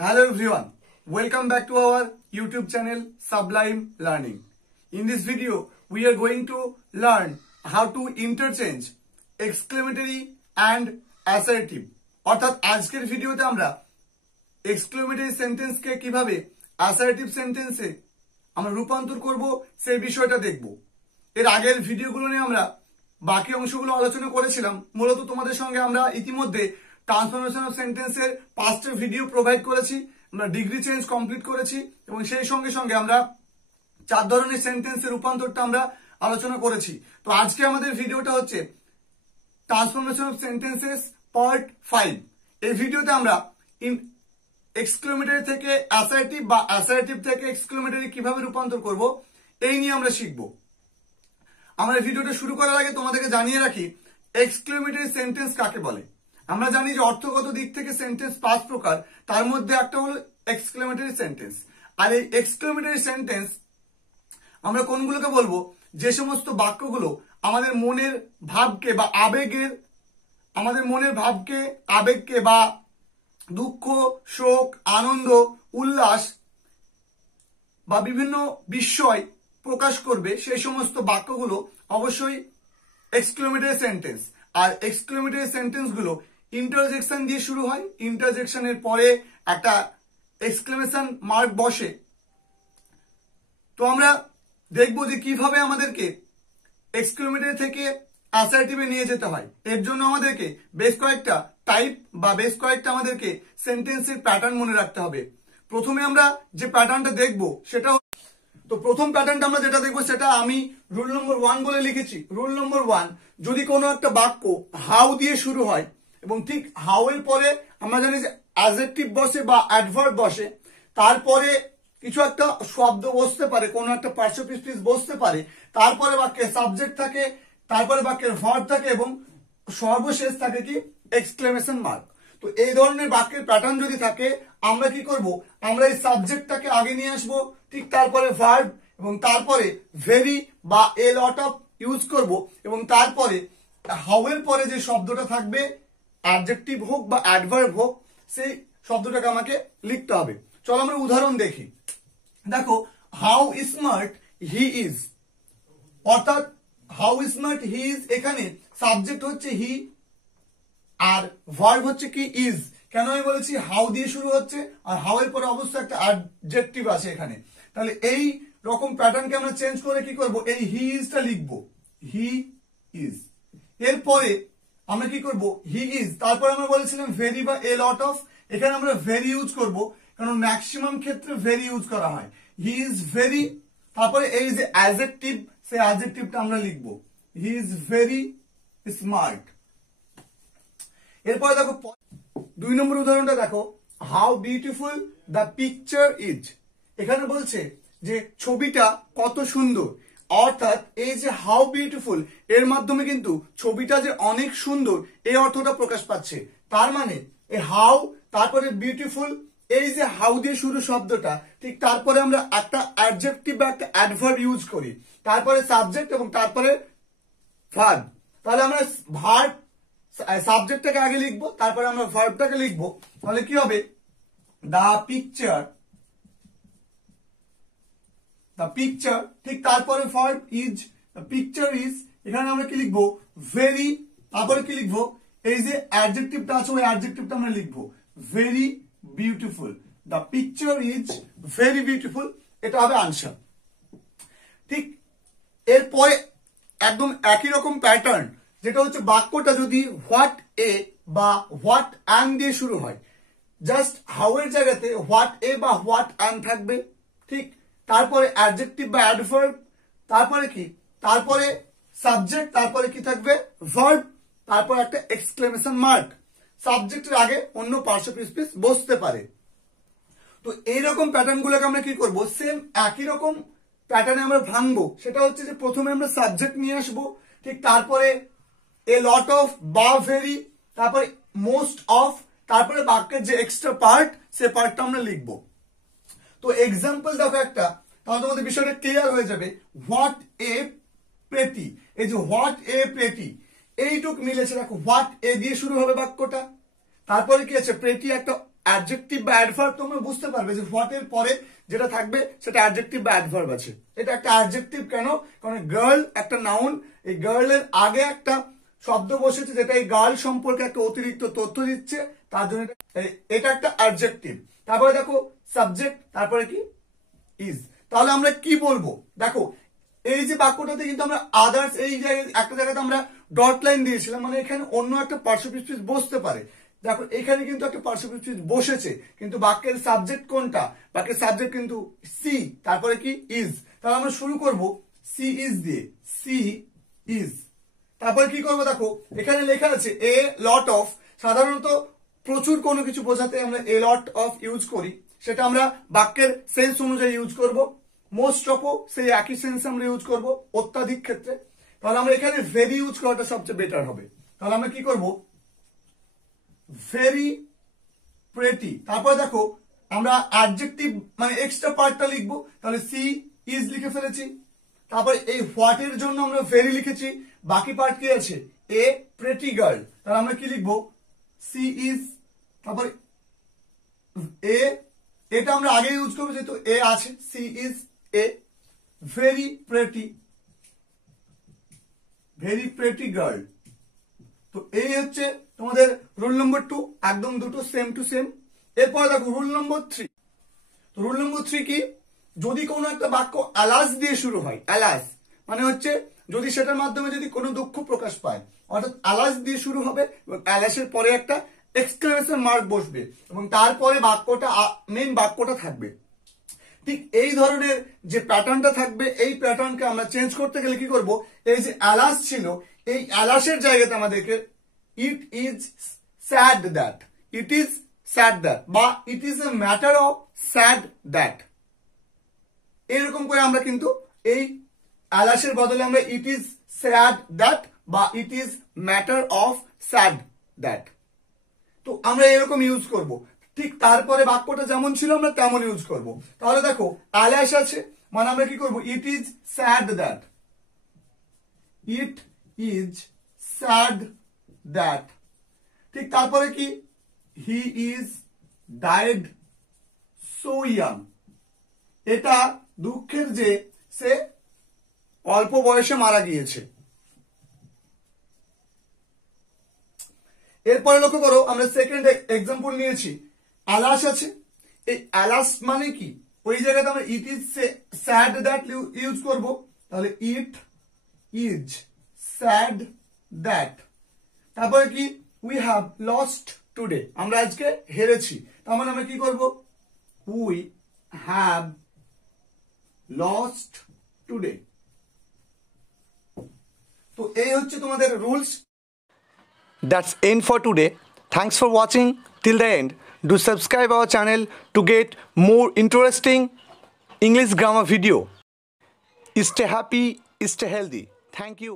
Hello everyone, welcome back to our YouTube channel Sublime Learning. In this video, we are going to learn how to interchange exclamatory and assertive. অর্থাৎ আজকের ভিডিওতে আমরা exclamatory sentence কে কিভাবে assertive sentence এ আমরা রূপান্তর করব সেই বিষয়টা দেখব। এর আগের ভিডিওগুলো নিয়ে আমরা বাকি অংশগুলো আলোচনা করেছিলাম। মূলত তোমাদের সঙ্গে আমরা ইতিমধ্যে ট্রান্সফরমেশন অফ সেন্টেন্সের 5টা ভিডিও প্রোভাইড করেছি, আমরা ডিগ্রি চেঞ্জ কমপ্লিট করেছি এবং সেই সঙ্গে সঙ্গে আমরা 4 ধরনের সেন্টেন্সের রূপান্তরটা আমরা আলোচনা করেছি। তো আজকে আমাদের ভিডিওটা হচ্ছে ট্রান্সফরমেশন অফ সেন্টেন্সেস পার্ট 5। এই ভিডিওতে আমরা এক্সক্লেমেটরি থেকে অ্যাসার্টিভ বা অ্যাসার্টিভ থেকে এক্সক্লেমেটরি কিভাবে রূপান্তর করব এই নিয়ে আমরা শিখব। আমরা ভিডিওটা শুরু করার আগে তোমাদেরকে জানিয়ে রাখি এক্সক্লেমেটরি সেন্টেন্স কাকে বলে। আমরা জানি যে অর্থগত দিক থেকে সেন্টেন্স 5 প্রকার, তার মধ্যে একটা হলো এক্সক্লেমেটরি সেন্টেন্স। আর এই এক্সক্লেমেটরি সেন্টেন্স আমরা কোনগুলোকে বলবো? যে সমস্ত বাক্যগুলো আমাদের মনের ভাবকে বা আবেগের আবেগকে বা দুঃখ, শোক, আনন্দ, উল্লাস বা বিভিন্ন বিস্ময় প্রকাশ করবে, সেই সমস্ত বাক্যগুলো অবশ্যই এক্সক্লেমেটরি সেন্টেন্স। আর এক্সক্লেমেটরি সেন্টেন্স গুলো ইন্টারজেকশন দিয়ে শুরু হয়, ইন্টারজেকশনের পরে একটা এক্সক্লেমেশন মার্ক বসে। তো আমরা দেখবো যে কিভাবে আমাদেরকে এক্সক্লেমেটরি থেকে অ্যাসার্টিভে নিয়ে যেতে হয়। এর জন্য আমাদেরকে বেশ কয়েকটা টাইপ বা বেশ কয়েকটা আমাদেরকে সেন্টেন্সের প্যাটার্ন মনে রাখতে হবে। প্রথমে আমরা যে প্যাটার্নটা দেখবো সেটা, তো প্রথম প্যাটার্নটা আমরা যেটা দেখবো সেটা আমি রুল নম্বর 1 বলে লিখেছি। রুল নম্বর 1, যদি কোনো একটা বাক্য হাউ দিয়ে শুরু হয় এবং ঠিক হাউ এর পরে আমরা জানি যে অ্যাডজেক্টিভ বসে বা অ্যাডভার্ব বসে, তারপরে কিছু একটা শব্দ বসতে পারে, কোনো একটা পার্শ্বপিস বসতে পারে, তারপরে বাক্যের সাবজেক্ট থাকে, তারপরে বাক্যের ভার্ব থাকে এবং সর্বশেষ থাকে কি এক্সক্লেমেশন মার্ক। তো এই ধরনের বাক্যের প্যাটার্ন যদি থাকে, আমরা কি করব? আমরা এই সাবজেক্টটাকে আগে নিয়ে আসবো, ঠিক তারপরে ভার্ব এবং তারপরে ভেরি বা এ লট অফ ইউজ করব এবং তারপরে হাউ এর পরে যে শব্দটা থাকবে, অ্যাডজেক্টিভ হোক বা অ্যাডভার্ব হোক, সেই শব্দটাকে আমাকে লিখতে হবে। চলো আমরা উদাহরণ দেখি। দেখো, হাউ স্মার্ট হি ইজ, অর্থাৎ হাউ স্মার্ট হি ইজ, এখানে সাবজেক্ট হচ্ছে হি আর ভার্ব হচ্ছে কি ইজ। কেন আমি বলেছি হাউ দিয়ে শুরু হচ্ছে আর হাউ এর পরে অবশ্যই একটা অ্যাডজেক্টিভ আছে এখানে। তাহলে এই রকম প্যাটার্নকে আমরা চেঞ্জ করে কি করব? এই হি ইজটা লিখবো, হি ইজ। এরপরে আমরা কি করব? হি ইজ, তারপর আমরা বলেছিলাম ভেরি বা এ লট অফ, এখানে আমরা ভেরি ইউজ করব কারণ ম্যাক্সিমাম ক্ষেত্রে ভেরি ইউজ করা হয়। হি ইজ ভেরি, তারপরে এই যে অ্যাডজেক্টিভ, সেই অ্যাডজেক্টিভটা আমরা লিখবো, হি ইজ ভেরি স্মার্ট। এরপরে দেখো 2 নম্বর উদাহরণটা দেখো, how beautiful the picture is. এখানে বলছে যে ছবিটা কত সুন্দর, অর্থাৎ এই যে হাউ বিউটিফুল এর মাধ্যমে কিন্তু ছবিটা যে অনেক সুন্দর এই অর্থটা প্রকাশ পাচ্ছে। তার মানে এই হাউ তারপরে বিউটিফুল, এই যে হাউ দিয়ে শুরু শব্দটা, ঠিক তারপরে আমরা একটা অ্যাডজেক্টিভ বা একটা অ্যাডভার্ব ইউজ করি, তারপরে সাবজেক্ট এবং তারপরে ভার্ব। তাহলে আমরা ভার্ব সাবজেক্টটাকে আগে লিখবো, তারপরে আমরা ভার্বটাকে লিখবো। তাহলে কি হবে? দ্য পিকচার, ঠিক তারপরে verb is, the picture is. এখানে আমরা কি লিখবো? ভেরি, তারপরে কি লিখবো? এই যে অ্যাডজেক্টিভটা আছে ওই অ্যাডজেক্টিভটা আমরা লিখবো, very beautiful. The picture is very beautiful, এটা হবে আনসার। ঠিক এরপরে একদম একই রকম প্যাটার্ন, যেটা হচ্ছে বাক্যটা যদি হোয়াট এ বা হোয়াট অ্যান্ড দিয়ে শুরু হয়, জাস্ট হাউ এর জায়গাতে হোয়াট এ বা হোয়াট অ্যান্ড থাকবে, ঠিক তারপরে অ্যাডজেক্টিভ বা অ্যাডভার্ব, তারপরে কি, তারপরে সাবজেক্ট, তারপরে কি থাকবে ভার্ব, তারপর একটা এক্সক্লেমেশন মার্ক। সাবজেক্টের আগে অন্য পার্শ্বপিস বসতে পারে। তো এইরকম প্যাটার্ন গুলোকে আমরা কি করব? সেম একই রকম প্যাটার্নে আমরা ভাঙবো। সেটা হচ্ছে যে প্রথমে আমরা সাবজেক্ট নিয়ে আসবো, ঠিক তারপরে এ লট অফ বা ভেরি, তারপরে মোস্ট অফ, তারপরে বাক্যের যে এক্সট্রা পার্ট সে পার্টটা আমরা লিখবো। তো এক্সাম্পল দেখো একটা, তাহলে তোমাদের বিষয়টা ক্লিয়ার হয়ে যাবে। হোয়াট এ প্রেটি, এই যে হোয়াট এ প্রেটি এইটুক মিলেছে। দেখো হোয়াট এ দিয়ে শুরু হবে বাক্যটা, তারপরে কি আছে? প্রেটি একটা অ্যাডজেক্টিভ বা অ্যাডভার্ব তোমরা বুঝতে পারবে যে হোয়াট এর পরে যেটা থাকবে সেটা অ্যাডজেক্টিভ বা অ্যাডভার্ব আছে। এটা একটা অ্যাডজেক্টিভ কেন? কারণ গার্ল একটা নাউন, এই গার্লের আগে একটা শব্দ বসেছে যেটা এই গার্ল সম্পর্কে একটা অতিরিক্ত তথ্য দিচ্ছে, তার জন্য এটা একটা অ্যাডজেক্টিভ। তারপরে দেখো সাবজেক্ট, তারপরে কি ইজ। তাহলে আমরা কি বলবো? দেখো এই যে বাক্যটাতে কিন্তু আমরা আদার্স, এই জায়গায় একটা জায়গাতে আমরা ডট লাইন দিয়েছিলাম, মানে এখানে অন্য একটা পার্শ্বপিস বসতে পারে। দেখো এখানে কিন্তু একটা পার্শ্বপিস বসেছে, কিন্তু বাক্যের সাবজেক্ট কোনটা? বাক্যের সাবজেক্ট কিন্তু সি, তারপরে কি ইজ। তাহলে আমরা শুরু করব সি ইজ দিয়ে, সি ইজ। তারপরে কি করবো? দেখো এখানে লেখা আছে এ লট অফ। সাধারণত প্রচুর কোনো কিছু বোঝাতে আমরা এ লট অফ ইউজ করি, সেটা আমরা বাক্যের সেন্স অনুযায়ী ইউজ করব। মোস্ট অফও সেই একই সেন্স আমরা ইউজ করব অত্যাধিক ক্ষেত্রে। তাহলে আমরা এখানে ভেরি ইউজ করাটা সবচেয়ে বেটার হবে। তাহলে আমরা কি করব? Very pretty. তারপরে দেখো আমরা অ্যাডজেক্টিভ মানে এক্সট্রা পার্টটা লিখবো। তাহলে সি ইজ লিখে ফেলেছি, তারপরে এই হোয়াট এর জন্য আমরা ভেরি লিখেছি, বাকি পার্ট কি আছে? এ প্রেটি গার্ল। তাহলে আমরা কি লিখবো? সি ইজ, তারপরে এ, এটা আমরা আগে ইউজ করবো যেহেতু এ আছে, she is a very pretty, very pretty girl. তো এই হচ্ছে তোমাদের রুল নম্বর 2, একদম দুটো সেম টু সেম। এরপর দেখো রুল নম্বর 3। তো রুল নম্বর 3 কি? যদি কোনো একটা বাক্য অ্যালাস দিয়ে শুরু হয়, অ্যালাস মানে হচ্ছে যদি সেটার মাধ্যমে যদি কোনো দুঃখ প্রকাশ পায়, অর্থাৎ অ্যালাস দিয়ে শুরু হবে এবং অ্যালাসের পরে একটা এক্সক্লেমেশন মার্ক বসবে এবং তারপরে বাক্যটা মেইন বাক্যটা থাকবে। ঠিক এই ধরনের যে প্যাটার্নটা থাকবে, এই প্যাটার্নকে আমরা চেঞ্জ করতে গেলে কি করব? এই যে অ্যালাস ছিল, এই অ্যালাসের জায়গাতে আমাদেরকে it is sad that, it is sad that, বা it is a matter of sad that, এরকম করে আমরা কিন্তু এই অ্যালাসের বদলে আমরা ইট ইজ স্যাড দ্যাট বা it is matter of sad that, তো আমরা এরকম ইউজ করব। ঠিক তারপরে বাক্যটা যেমন ছিল আমরা তেমন ইউজ করব। তাহলে দেখো অ্যালাস আছে মানে আমরা কি করব? ইট is sad that, it is sad that. ঠিক তারপরে কি? He is died so young, এটা দুঃখের যে সে অল্প বয়সে মারা গিয়েছে। এরপরে লক্ষ্য করো আমরা সেকেন্ড এক্সাম্পল নিয়েছি, অ্যালাস আছে। এই অ্যালাস মানে কি? ওই জায়গাতে আমরা ইট ইজ স্যাড দ্যাট ইউজ করব। তাহলে ইট ইজ স্যাড দ্যাট। তারপরে কি? উই হ্যাভ লস্ট টুডে, আমরা আজকে হেরেছি। তার মানে আমরা কি করব? We have lost today. তো এই হচ্ছে তোমাদের rules. That's end for today. Thanks for watching till the end. Do subscribe our channel to get more interesting English grammar video. Stay happy, stay healthy. Thank you.